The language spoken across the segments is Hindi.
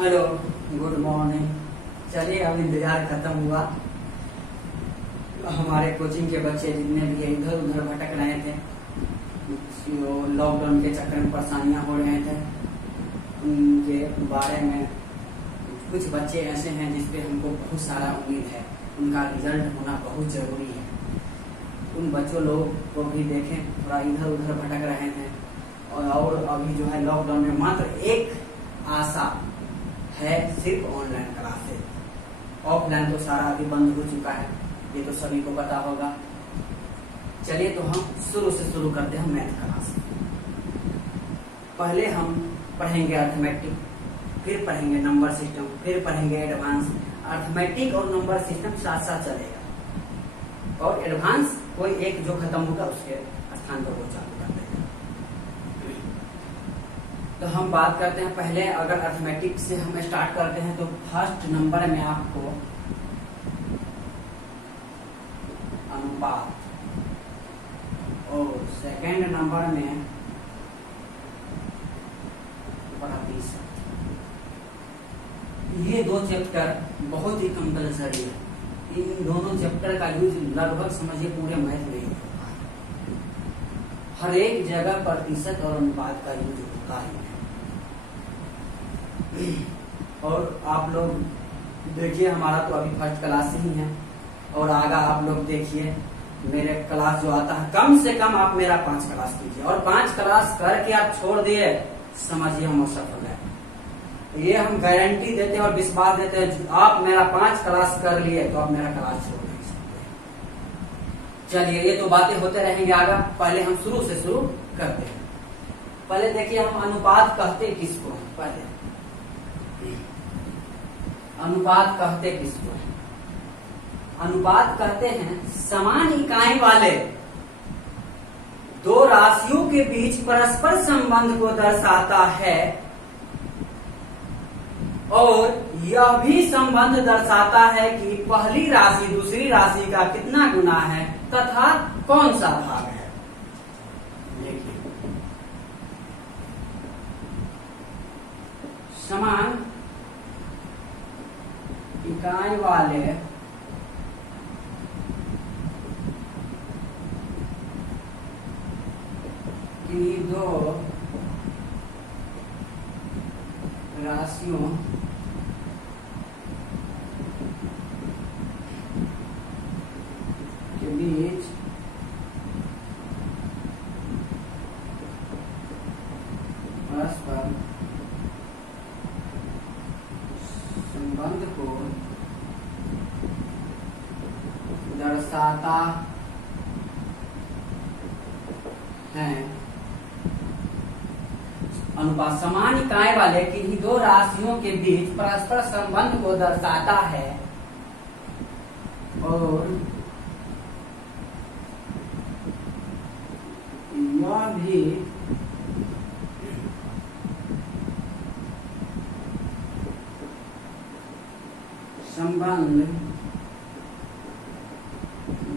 Hello, good morning. चलिए, अब इंतजार खत्म हुआ। हमारे कोचिंग के बच्चे जितने भी है इधर उधर भटक रहे थे, लॉकडाउन के चक्कर में परेशानियां हो रहे थे। उनके बारे में कुछ बच्चे ऐसे हैं जिसपे हमको बहुत सारा उम्मीद है, उनका रिजल्ट होना बहुत जरूरी है। उन बच्चों लोग को भी देखें, थोड़ा इधर उधर भटक रहे थे। और अभी जो है लॉकडाउन में मात्र एक आशा है, सिर्फ ऑनलाइन क्लासेस। ऑफलाइन तो सारा अभी बंद हो चुका है, ये तो सभी को पता होगा। चलिए, तो हम शुरू से शुरू करते हैं मैथ क्लास। पहले हम पढ़ेंगे अर्थमेटिक, फिर पढ़ेंगे नंबर सिस्टम, फिर पढ़ेंगे एडवांस। अर्थमेटिक और नंबर सिस्टम साथ साथ चलेगा, और एडवांस कोई एक जो खत्म होगा उसके स्थान पर वो चालू कर देगा। तो हम बात करते हैं पहले, अगर अर्थमेटिक से हम स्टार्ट करते हैं तो फर्स्ट नंबर में आपको अनुपात और सेकंड नंबर में प्रतिशत। ये दो चैप्टर बहुत ही कंपल्सरी है। इन दोनों चैप्टर का यूज लगभग समझिए पूरे मैथ में होता है। हर एक जगह प्रतिशत और अनुपात का यूज होता है। और आप लोग देखिए, हमारा तो अभी फर्स्ट क्लास ही है, और आगा आप लोग देखिए मेरे क्लास जो आता है, कम से कम आप मेरा 5 क्लास कीजिए, और 5 क्लास करके आप छोड़ दिए, समझिए हम असफल है। ये हम गारंटी देते हैं और विश्वास देते हैं, आप मेरा 5 क्लास कर लिए तो आप मेरा क्लास छोड़ नहीं सकते। चलिए, ये तो बातें होते रहेंगे आगा। पहले हम शुरू से शुरू करते हैं। पहले देखिए, हम अनुपात कहते किसको हैं? पहले अनुपात कहते किसको है? अनुपात कहते हैं समान इकाई वाले दो राशियों के बीच परस्पर संबंध को दर्शाता है, और यह भी संबंध दर्शाता है कि पहली राशि दूसरी राशि का कितना गुना है तथा कौन सा भाग है। देखिए, समान इकाई वाले किन्हीं दो राशियों के बीच परस्पर संबंध को दर्शाता है। अनुपात समान इकाई वाले किन्हीं दो राशियों के बीच परस्पर संबंध को दर्शाता है, और यह भी संबंध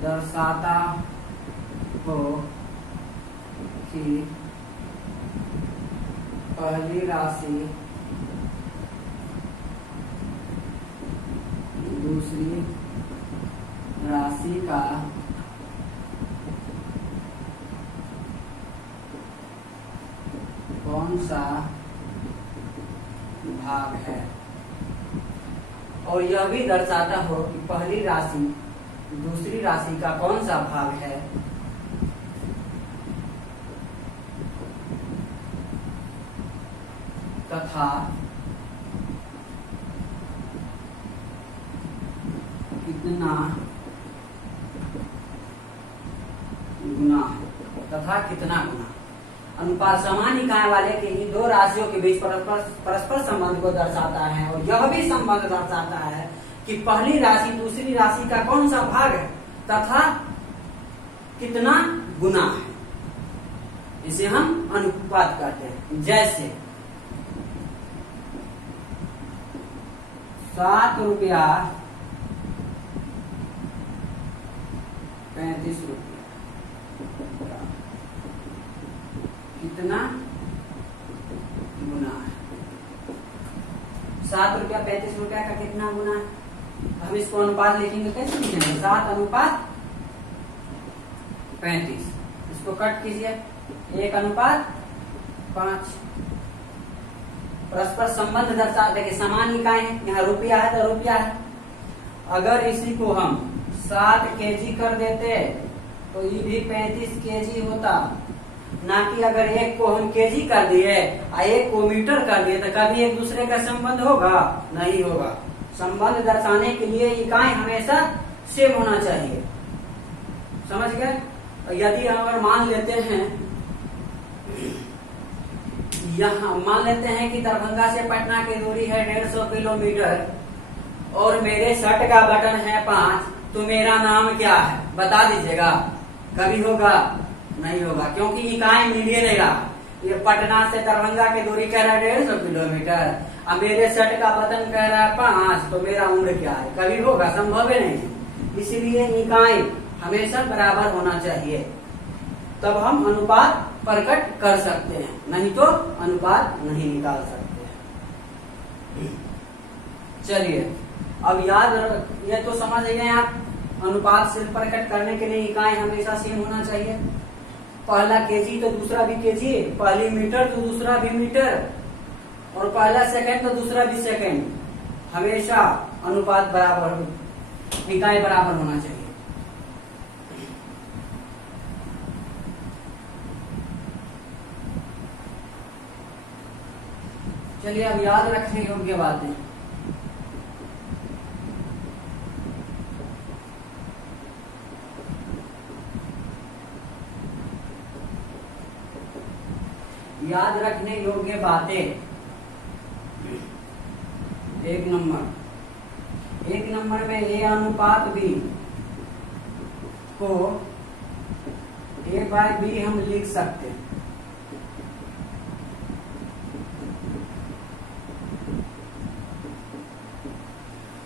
दर्शाता हो कि पहली राशि दूसरी राशि का कौन सा भाग है, और यह भी दर्शाता हो कि पहली राशि दूसरी राशि का कौन सा भाग है, तथा कितना गुना है, तथा कितना गुना। अनुपात समान इकाई वाले किन्हीं दो राशियों के बीच परस्पर संबंध को दर्शाता है, और यह भी संबंध दर्शाता है कि पहली राशि दूसरी राशि का कौन सा भाग है तथा कितना गुना है। इसे हम अनुपात कहते हैं। जैसे 7 रुपया 35 रुपया कितना गुना है। ₹7 का कितना गुना है? हम इसको अनुपात लिखेंगे, कैसे लिखेंगे? 7:35। इसको कट कीजिए, 1:5। परस्पर संबंध दर्शा, देखिए समान इकाई है, यहाँ रुपया है तो रुपया है। अगर इसी को हम 7 kg कर देते तो ये भी 35 kg होता, ना कि अगर एक को हम केजी कर दिए और एक को मीटर कर दिए तो कभी एक दूसरे का संबंध होगा? नहीं होगा। संबंध दर्शाने के लिए इकाई हमेशा सेम होना चाहिए, समझ गए? यदि हम अगर मान लेते हैं, यहाँ मान लेते हैं कि दरभंगा से पटना की दूरी है 150 किलोमीटर और मेरे शर्ट का बटन है 5, तो मेरा नाम क्या है बता दीजिएगा? कभी होगा? नहीं होगा, क्योंकि इकाई मिलिए नहीं रहा। ये पटना से दरभंगा की दूरी कह रहा है 150 किलोमीटर, अब मेरे शर्ट का बटन कह रहा है 5, तो मेरा उम्र क्या है? कभी होगा? संभव ही नहीं। इसलिए इकाई हमेशा बराबर होना चाहिए, तब हम अनुपात प्रकट कर सकते हैं, नहीं तो अनुपात नहीं निकाल सकते हैं। चलिए अब याद, ये तो समझ गए आप, अनुपात से प्रकट करने के लिए इकाई हमेशा सेम होना चाहिए। पहला केजी तो दूसरा भी केजी, पहली मीटर तो दूसरा भी मीटर, और पहला सेकंड तो दूसरा भी सेकंड। हमेशा अनुपात बराबर, इकाई बराबर होना चाहिए। चलिए अब याद रखने योग्य बातें। याद रखने योग्य बातें। 1 नंबर में A अनुपात B को A/B हम लिख सकते हैं।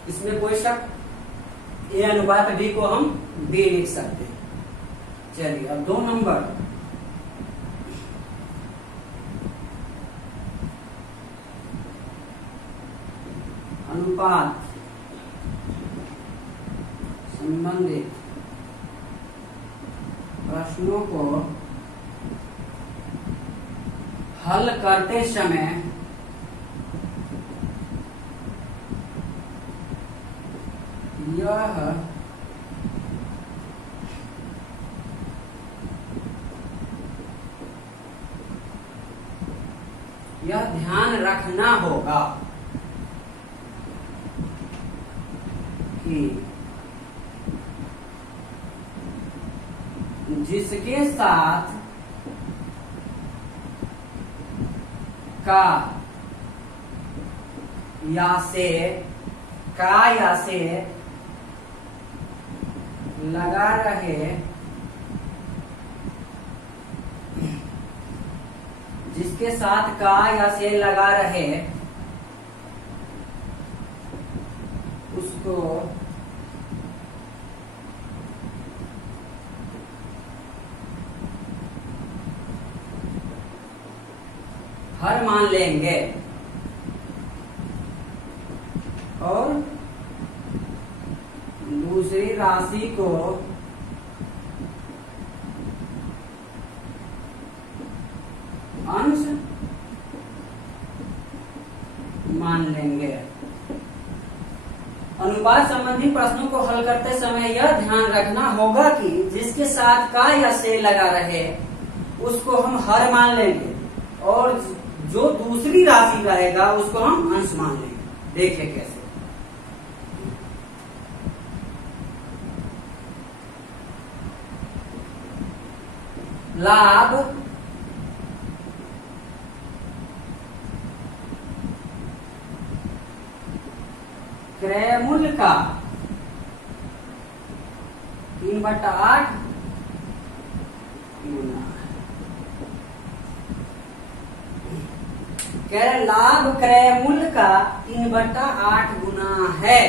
इसमें कोई शक? A अनुपात B को हम B लिख सकते हैं। चलिए अब 2 नंबर, अनुपात संबंधित प्रश्नों को हल करते समय यह ध्यान रखना होगा कि जिसके साथ का या से लगा रहे, जिसके साथ का या से लगा रहे उसको हर मान लेंगे और दूसरी राशि को अंश मान लेंगे। अनुपात संबंधी प्रश्नों को हल करते समय यह ध्यान रखना होगा कि जिसके साथ का या से लगा रहे उसको हम हर मान लेंगे और जो दूसरी राशि रहेगा उसको हम अंश मान लेंगे। देखिए कैसे। लाभ क्रय मूल्य का 3/8 गुना, कह रहे लाभ क्रय मूल्य का 3/8 गुना है।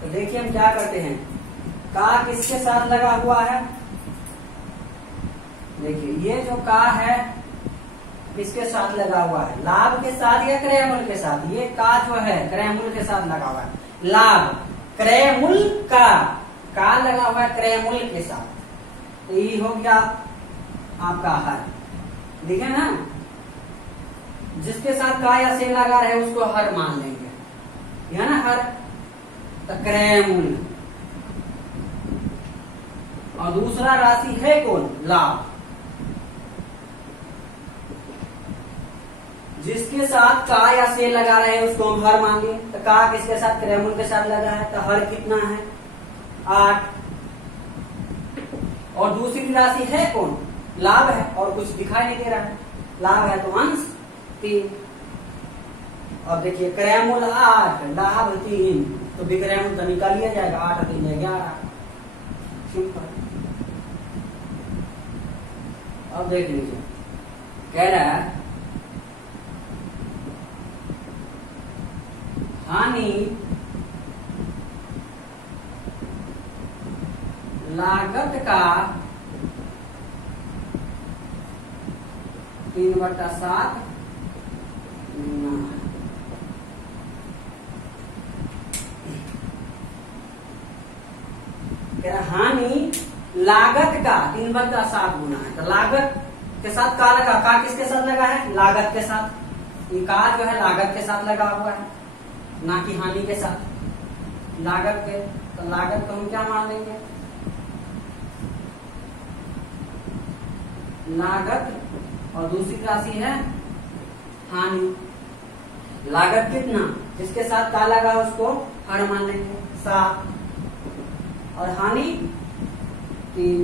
तो देखिए हम क्या करते हैं, का किसके साथ लगा हुआ है? देखिए ये जो का है किसके साथ लगा हुआ है, लाभ के साथ या क्रय मूल के साथ। ये का जो है क्रय मूल के साथ लगा हुआ है, लाभ क्रय मूल का लगा हुआ है क्रय मूल के साथ। तो ये हो गया आपका हर, देखे ना, जिसके साथ का या से लगा रहे उसको हर मान लेंगे, है ना हर। तो क्रय मूल और दूसरा राशि है कौन, लाभ, जिसके साथ का या से लगा रहे हैं उसको हम हर मान लिए। तो का किसके साथ, क्रय मूल के साथ लगा है, तो हर कितना है 8। और दूसरी राशि है कौन, लाभ है, और कुछ दिखाई नहीं दे रहा है, लाभ है तो अंश 3। अब देखिए क्रय मूल 8 लाभ 3, तो विक्रय मूल तो निकाल लिया जाएगा, 8 3 11। सिंपल। अब देख लीजिए कह रहा है हानि लागत का 3/7 हानि लागत का 3/7 गुना है। तो लागत के साथ का लगा, का किसके साथ लगा है, लागत के साथ। ये का जो है लागत के साथ लगा हुआ है, ना कि हानि के साथ, लागत के। तो लागत को हम क्या मान लेंगे, लागत, और दूसरी राशि है हानि। लागत कितना, जिसके साथ का लगा उसको हर मान लेंगे 7, और हानि 3।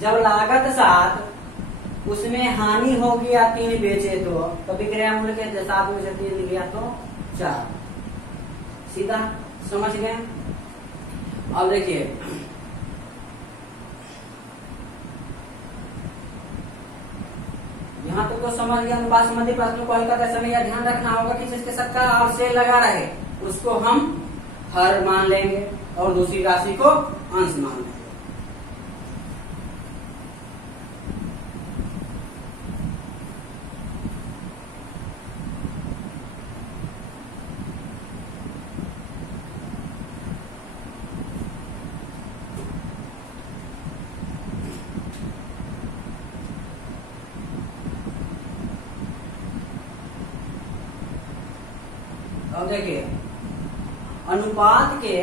जब लागत 7 उसमें हानि हो गया 3 बेचे तो विक्रय मूल्य के 7 में से 3 गया तो 4। सीधा समझ गए। अब देखिए यहाँ तक तो समझ गया। अनुपात संबंधी प्रश्नों को हल करते समय यह ध्यान रखना होगा कि जिसके साथ का और से लगा रहे उसको हम हर मान लेंगे और दूसरी राशि को अंश मान लेंगे। अब देखिए अनुपात के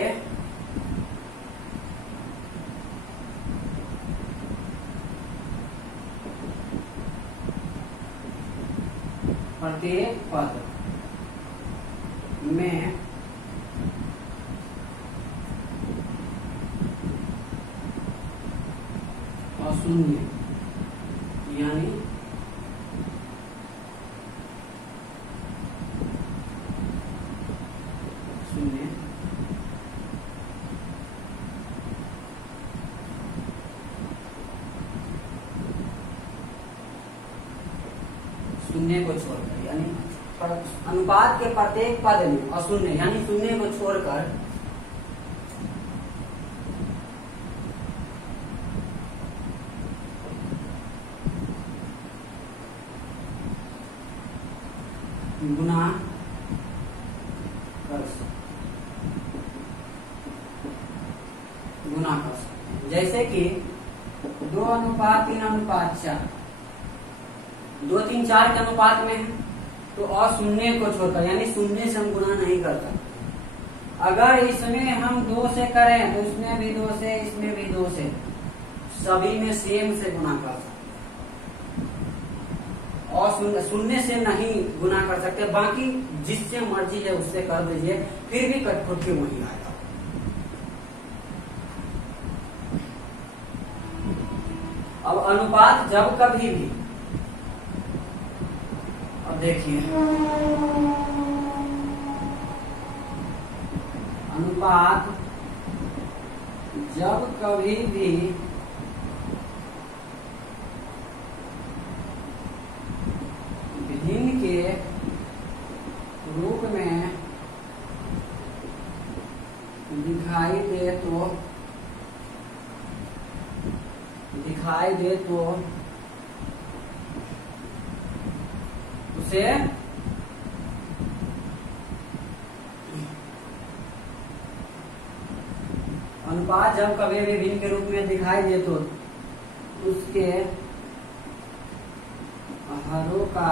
प्रत्येक पद में अशून्य यानी शून्य को छोड़कर, यानी अनुपात के प्रत्येक पद में अशून्य यानी शून्य को छोड़कर गुना कर सकते। जैसे कि 2:3:4, 2 3 4 के अनुपात में है तो अशून्य को छोड़कर यानी शून्य से हम गुना नहीं कर सकते। अगर इसमें हम 2 से करें तो इसमें भी 2 से, इसमें भी 2 से, सभी में सेम से गुना कर सकते। और शून्य से नहीं गुना कर सकते, बाकी जिससे मर्जी है उससे कर दीजिए, फिर भी कटपुट के वही आएगा। अब अनुपात जब कभी भी, अब देखिए अनुपात जब कभी भी भिन्न के रूप में दिखाई दे तो से अनुपात जब कभी भी भिन्न के रूप में दिखाई दे तो उसके हरों का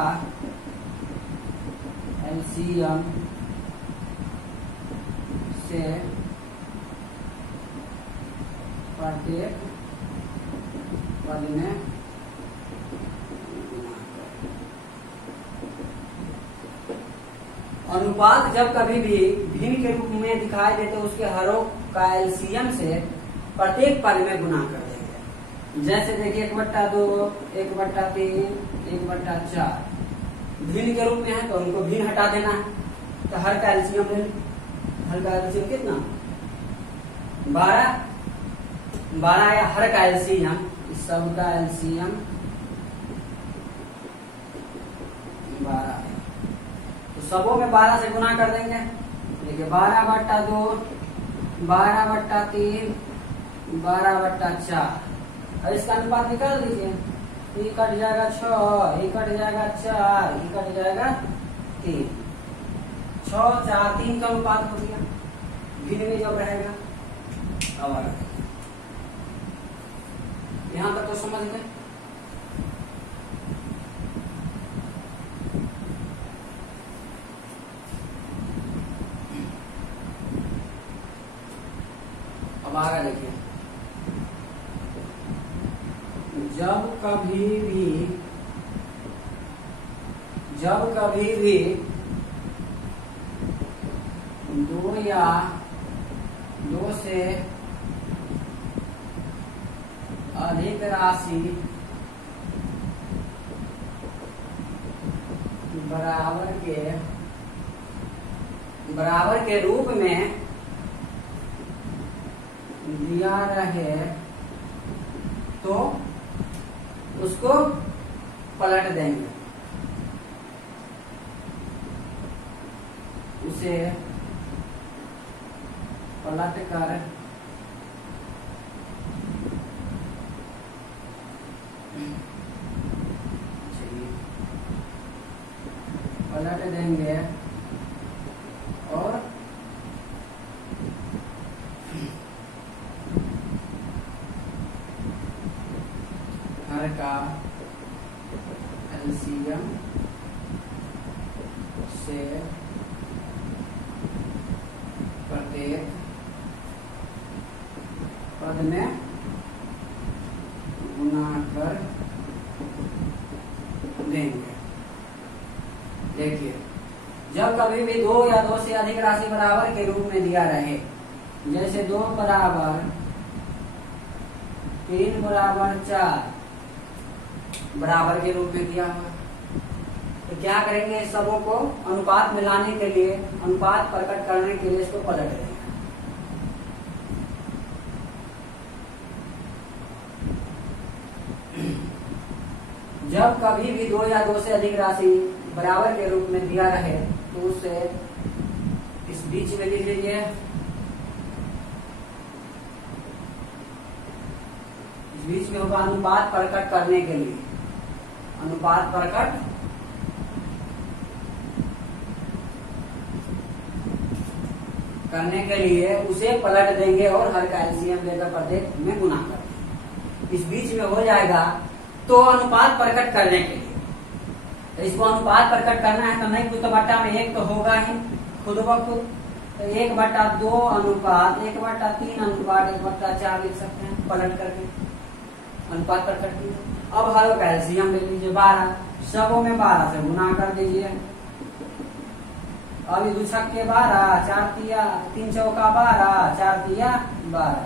एलसीएम से प्रत्येक पद में अनुपात जब कभी भी भिन्न के रूप में दिखाई दे तो उसके हरों का एलसीएम से प्रत्येक पद में गुणा कर देंगे। जैसे देखिए 1/2, 1/3, 1/4 भिन्न के रूप में है तो उनको भिन्न हटा देना है। तो हर का एलसीएम ले, हर का एलसीएम कितना 12 या हर का एलसीएम, इस सब का एलसीएम 12 है। तो सबों में 12 से गुना कर देंगे। देखिए 12/2, 12/3, 12/4। अब इसका अनुपात निकाल दीजिए। ये कट जाएगा 6, ये कट जाएगा 4, ये कट जाएगा 3। 6, 4, 3 का अनुपात हो गया। भिन्न में जब रहेगा अब यहां तक तो समझ गए। अब आगे देखिए, जब कभी भी दो या दो से अधिक राशि बराबर के रूप में दिया रहे तो उसको पलट देंगे। उसे पलट कर देंगे और हर का एलसीएम से प्रत्येक पद में गुना कर देंगे। देखिए, जब कभी भी 2 या 2 से अधिक राशि बराबर के रूप में दिया रहे, जैसे 2 बराबर 3 बराबर 4 बराबर के रूप में दिया हुआ, तो क्या करेंगे, सबों को अनुपात में लाने के लिए, अनुपात प्रकट करने के लिए इसको पलट देंगे। जब कभी भी 2 या 2 से अधिक राशि बराबर के रूप में दिया रहे तो उसे इस बीच में लिख लीजिए, इस बीच में होगा अनुपात प्रकट करने के लिए, अनुपात प्रकट करने के लिए उसे पलट देंगे और हर का एलसीएम लेकर प्रत्येक में गुना कर देंगे। इस बीच में हो जाएगा तो अनुपात प्रकट करने के लिए, तो इसको अनुपात प्रकट करना है तो नहीं कुछ तो बट्टा में 1 तो होगा ही खुद ब खुद, तो 1/2 अनुपात 1/3 अनुपात 1/4 लिख सकते हैं पलट करके अनुपात प्रकट कीजिए। अब हर का एलसीएम ले लीजिए 12, सबों में 12 से गुना कर दीजिए। अब 2 छक्के 12, 4 तिया 3 चौका 12, 4 तिया 12,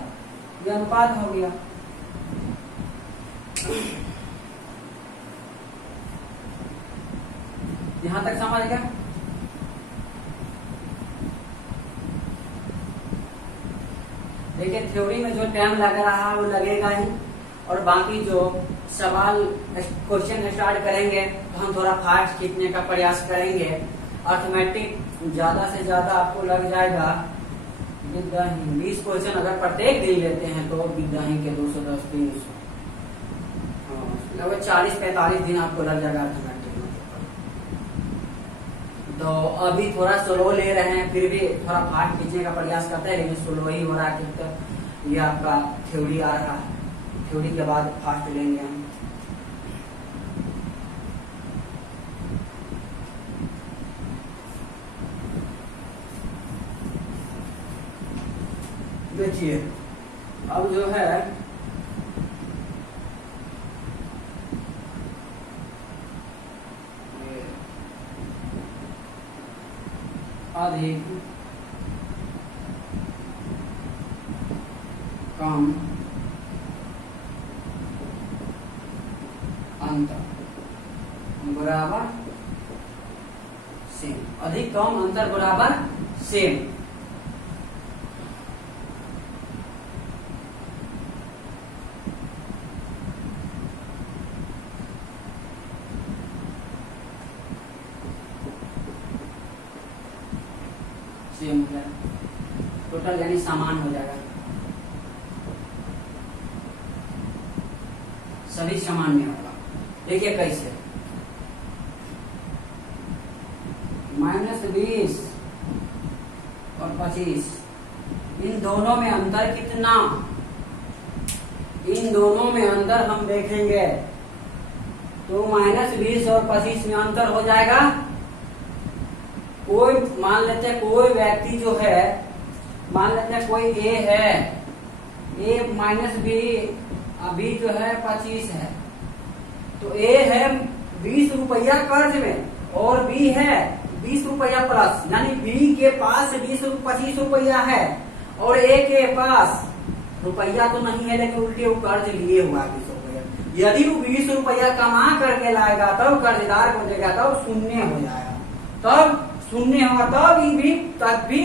ये अनुपात हो गया। यहां तक समझ गया। देखिए, थ्योरी में जो टाइम लग रहा है वो लगेगा ही, और बाकी जो सवाल क्वेश्चन स्टार्ट करेंगे तो हम थोड़ा फास्ट खींचने का प्रयास करेंगे। अर्थमेटिक ज्यादा से ज्यादा आपको लग जाएगा विद्या ही 20 क्वेश्चन अगर प्रत्येक दिन लेते हैं तो विद्या ही के 210 300 लगभग 40-45 दिन आपको लग जाएगा अर्थमेटिक में। तो अभी थोड़ा स्लो ले रहे हैं, फिर भी थोड़ा फास्ट खींचने का प्रयास करते हैं, लेकिन स्लो ही हो रहा है क्योंकि ये आपका थ्योरी आ रहा है। थ्योरी के बाद फास्ट लेंगे हम। देखिए अब जो है अधिक कम अंतर बराबर सेम, अधिक कम अंतर बराबर सेम। सेम हो जाएगा, टोटल यानी समान हो जाएगा, सभी समान में होगा। देखिए कैसे, -20 और 25, इन दोनों में अंतर कितना, इन दोनों में अंतर हम देखेंगे तो -20 और 25 में अंतर हो जाएगा। कोई मान लेते हैं, कोई व्यक्ति जो है, मान लेते हैं कोई ए है, ए -b, अभी जो है 25 है, तो ए है 20 रुपया कर्ज में और बी है 20 रुपया प्लस, यानी बी के पास 25 रुपया है और ए के पास रुपया तो नहीं है, लेकिन उल्टे वो कर्ज लिए हुआ 20 रुपया। यदि वो 20 रुपया कमा करके लाएगा तब कर्जदार को देगा, तब शून्य हो जाएगा, तब शून्य होगा, तब भी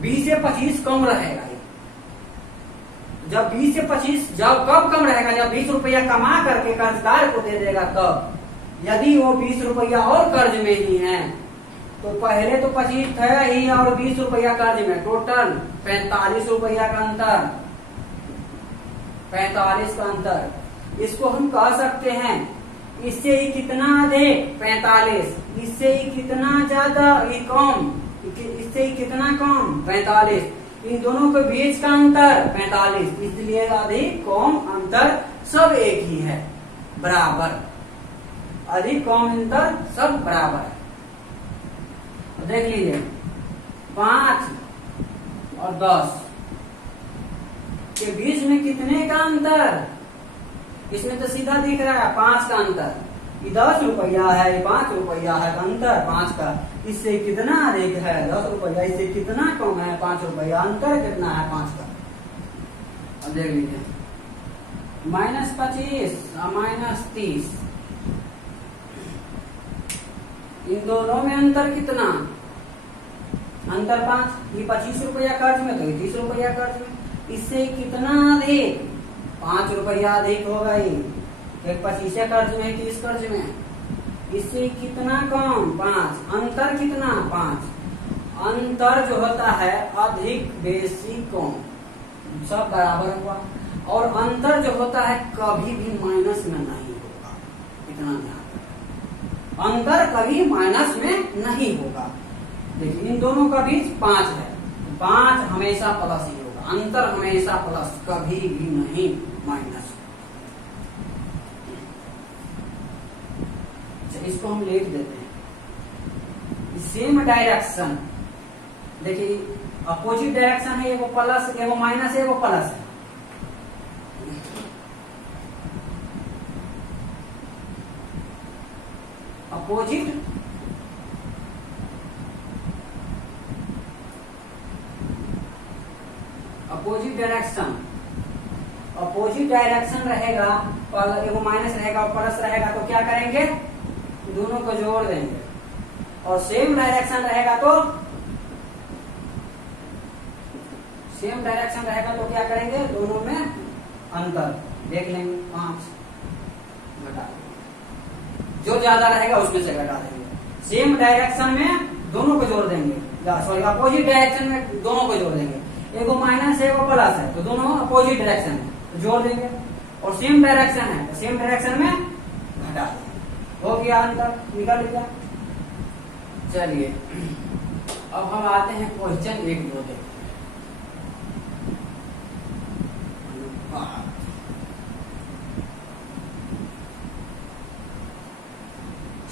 20 से 25 कम रहेगा। जब 20 से 25 जब कब कम रहेगा, जब 20 रुपया कमा करके कर्जदार को दे देगा तब। यदि वो 20 रुपया और कर्ज में ही है, तो पहले तो 25 है ही और 20 रुपया कर्ज में, टोटल 45 रुपया का अंतर, 45 का अंतर। इसको हम कह सकते हैं इससे ही कितना अधिक 45, इससे ही कितना ज्यादा ये कम, इससे ही कितना कम 45, इन दोनों के बीच का अंतर 45, इसलिए अधिक कम अंतर सब एक ही है, बराबर, अधिक कम अंतर सब बराबर है। देख लीजिए 5 और 10 के बीच में कितने का अंतर, इसमें तो सीधा दिख रहा है 5 का अंतर, ये 10 रुपया है, ये 5 रुपया है, अंतर 5 का, इससे कितना अधिक है 10 रुपया, इससे कितना कम है 5 रुपया, अंतर कितना है 5 का। अब देख लीजिए -25 और -30, इन दोनों में अंतर कितना, अंतर 5, ये 25 रुपया कर्ज में तो ये 30 रुपया कर्ज में, इससे कितना अधिक 5 रुपया अधिक होगा, ये एक 25 कर्ज में 30 कर्ज में, इससे कितना कम 5, अंतर कितना 5, अंतर जो होता है अधिक बेसी कम सब बराबर हुआ, और अंतर जो होता है कभी भी माइनस में नहीं होगा, इतना ध्यान, अंतर कभी माइनस में नहीं होगा। देखिए इन दोनों का बीच 5 है, 5 हमेशा प्लस ही होगा, अंतर हमेशा प्लस, कभी भी नहीं माइनस। इसको हम लिख देते हैं सेम डायरेक्शन। देखिए अपोजिट डायरेक्शन है, एगो प्लस एगो माइनस एगो प्लस है, अपोजिट डायरेक्शन, अपोजिट डायरेक्शन रहेगा, एगो माइनस रहेगा और प्लस रहेगा, तो क्या करेंगे दोनों को जोड़ देंगे, और सेम डायरेक्शन रहेगा तो क्या करेंगे दोनों में अंतर देख लेंगे, 5 घटा, जो ज्यादा रहेगा उसमें से घटा देंगे। सेम डायरेक्शन में दोनों को जोड़ देंगे, सॉरी अपोजिट डायरेक्शन में दोनों को जोड़ देंगे, एगो माइनस है एगो प्लस है, तो दोनों अपोजिट डायरेक्शन में तो जोड़ देंगे, और सेम डायरेक्शन है तो सेम डायरेक्शन में घटा देंगे, हो गया अंतर निकल गया। चलिए अब हम आते हैं क्वेश्चन 1-2 देखते हैं।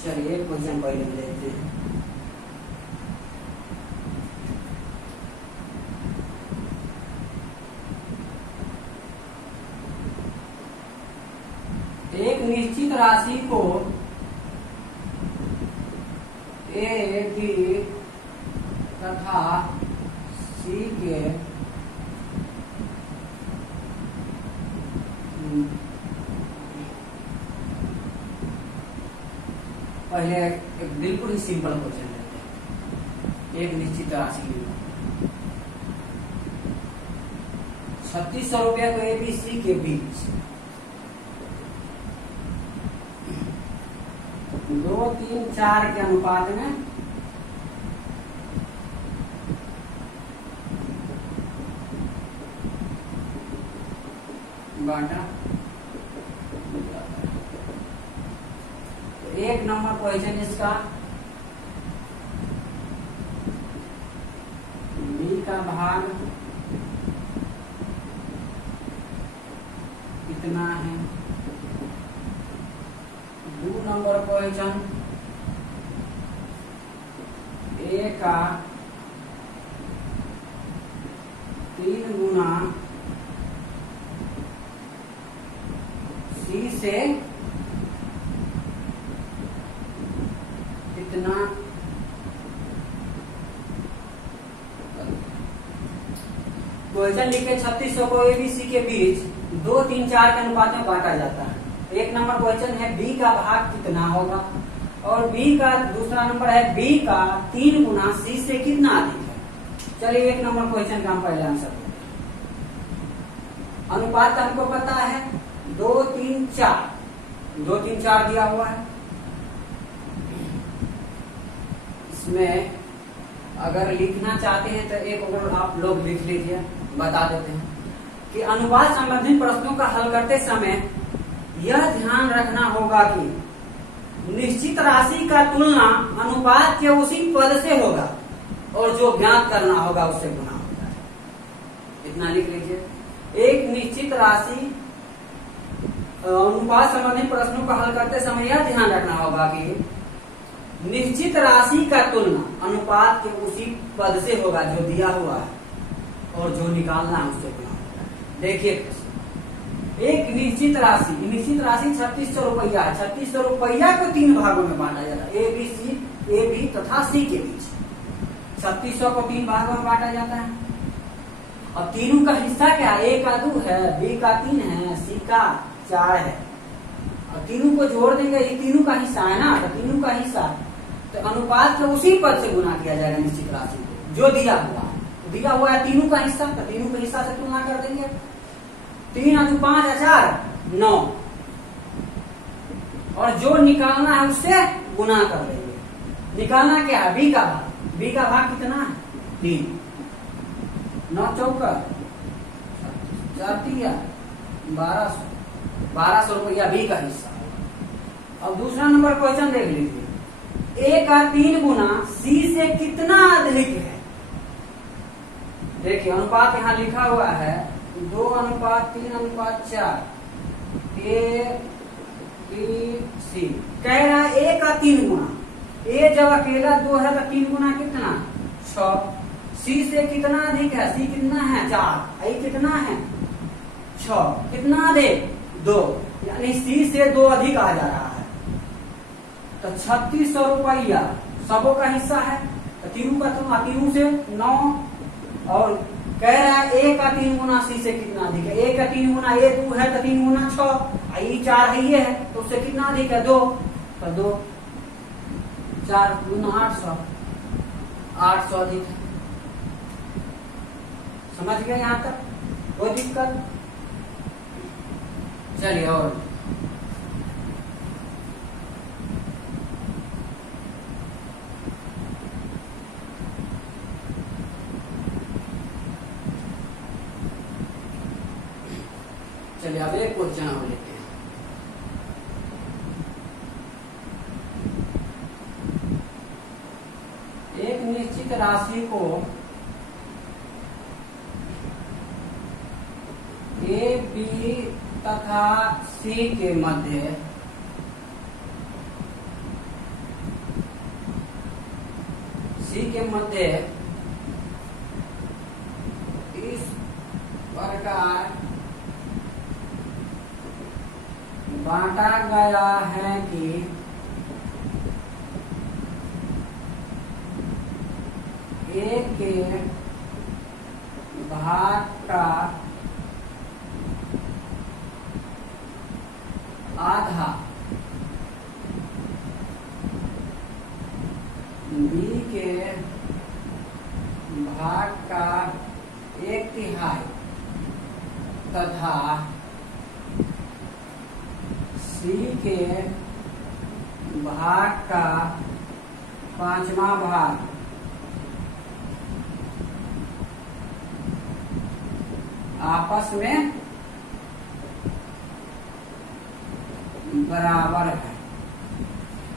चलिए क्वेश्चन पहले देखते हैं। एक निश्चित राशि को ए बी तथा सी के पहले एक बिल्कुल ही सिंपल क्वेश्चन लेते हैं। एक निश्चित राशि 3600 रुपया को एबीसी के बीच 2, 3, 4 के अनुपात में बांटा। एक नंबर क्वेश्चन इसका बी का भाग कितना है। 2 नंबर क्वेश्चन ए का 3 गुना सी से कितना। क्वेश्चन लिखे 3600 को एबीसी के बीच 2, 3, 4 के अनुपात में बांटा जाता है। एक नंबर क्वेश्चन है बी का भाग कितना होगा और बी का दूसरा नंबर है बी का 3 गुना सी से कितना अधिक है। चलिए एक नंबर क्वेश्चन का हम पहले आंसर देते हैं। अनुपात हमको पता है 2, 3, 4 2, 3, 4 दिया हुआ है। इसमें अगर लिखना चाहते हैं तो एक और आप लोग लिख लीजिए, बता देते हैं कि अनुपात संबंधित प्रश्नों का हल करते समय यह ध्यान रखना होगा कि निश्चित राशि का तुलना अनुपात के उसी पद से होगा और जो ज्ञात करना होगा उससे गुना होगा। इतना लिख लीजिए। एक निश्चित राशि अनुपात संबंधित प्रश्नों का हल करते समय यह ध्यान रखना होगा कि निश्चित राशि का तुलना अनुपात के उसी पद से होगा जो दिया हुआ है और जो निकालना है उससे गुना होगा। देखिए एक निश्चित राशि 3600 रुपया है। 3600 रुपया को 3 भागों में बांटा जाता है। ए बी तथा सी के बीच 3600 को 3 भागों में बांटा जाता है। अब तीनों का हिस्सा क्या है? ए का 2 है, बी का 3 है, सी का 4 है। और तीनों को जोड़ देंगे, ये तीनों का हिस्सा है ना, तो तीनों का हिस्सा तो अनुपात से उसी पद से गुना किया जाएगा निश्चित राशि को जो दिया हुआ है। दिया हुआ है तीनों का हिस्सा, तो तीनों के हिस्सा से तुलना कर देंगे। 3 × 5 = 4 9 और जो निकालना है उससे गुना कर देंगे। निकालना क्या है? बी का भाग। बी का भाग कितना है? 3। 9 चौका 4 3 1200 रुपया बी का हिस्सा। अब दूसरा नंबर क्वेश्चन देख लीजिए। ए का 3 गुना सी से कितना अधिक है? देखिए अनुपात यहाँ लिखा हुआ है 2:3:4 ए बी सी। कह रहा है ए का 3 गुना। ए जब अकेला 2 है तो 3 गुना कितना? 6। सी से कितना अधिक है? सी कितना है? 4। ए कितना है? 6। कितना अधिक? 2। यानी सी से 2 अधिक आ जा रहा है। तो 3600 रुपया सबों का हिस्सा है, तो तीनों का तुम तीनों से 9 और कह रहा है ए का 3 गुना सी से कितना अधिक है? ए का 3 गुना ए 2 है तो 3 गुना 6, ये 4 है ये है तो उससे कितना अधिक है? 2। तो 2 4 गुना 800 800 अधिक है। समझ गए यहाँ तक? कोई दिक्कत? चलिए और चलिए अब एक क्वेश्चन और लेते हैं। राशि को ए बी तथा सी के मध्य इस प्रकार बांटा गया है कि ए के भाग का आधा बी के भाग का 1/3 तथा सी के भाग का 5वां भाग आपस में बराबर है।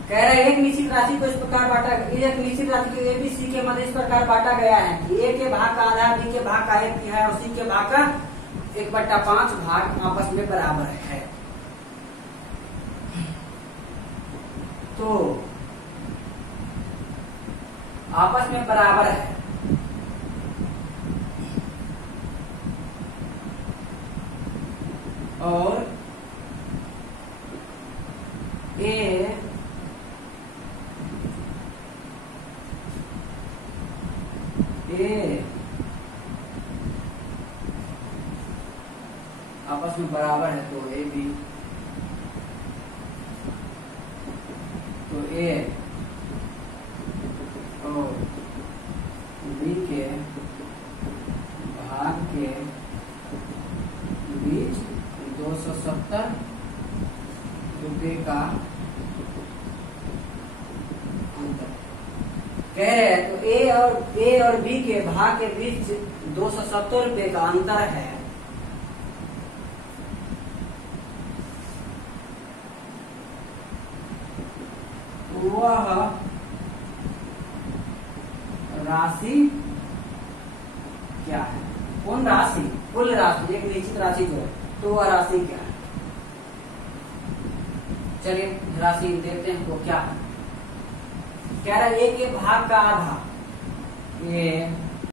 कह रहे एक निश्चित राशि को इस प्रकार बांटा, एक निश्चित राशि को ए बी सी के मध्य इस प्रकार बांटा गया है कि ए के भाग का आधा बी के भाग का 1/3 और सी के भाग का 1/5 भाग आपस में बराबर है। तो आपस में बराबर है और ए आपस में बराबर है तो ए बी तो ए और बी के भाग के बीच 270 रुपये का अंतर कह रहे हैं। तो ए और बी के भाग के बीच 270 रुपये का अंतर है। वह राशि क्या है? कौन राशि? कुल राशि, एक निश्चित राशि जो है, तो वह राशि क्या है? चलिए राशि देखते हैं तो क्या है। कह रहा है ए के भाग का आधा, ए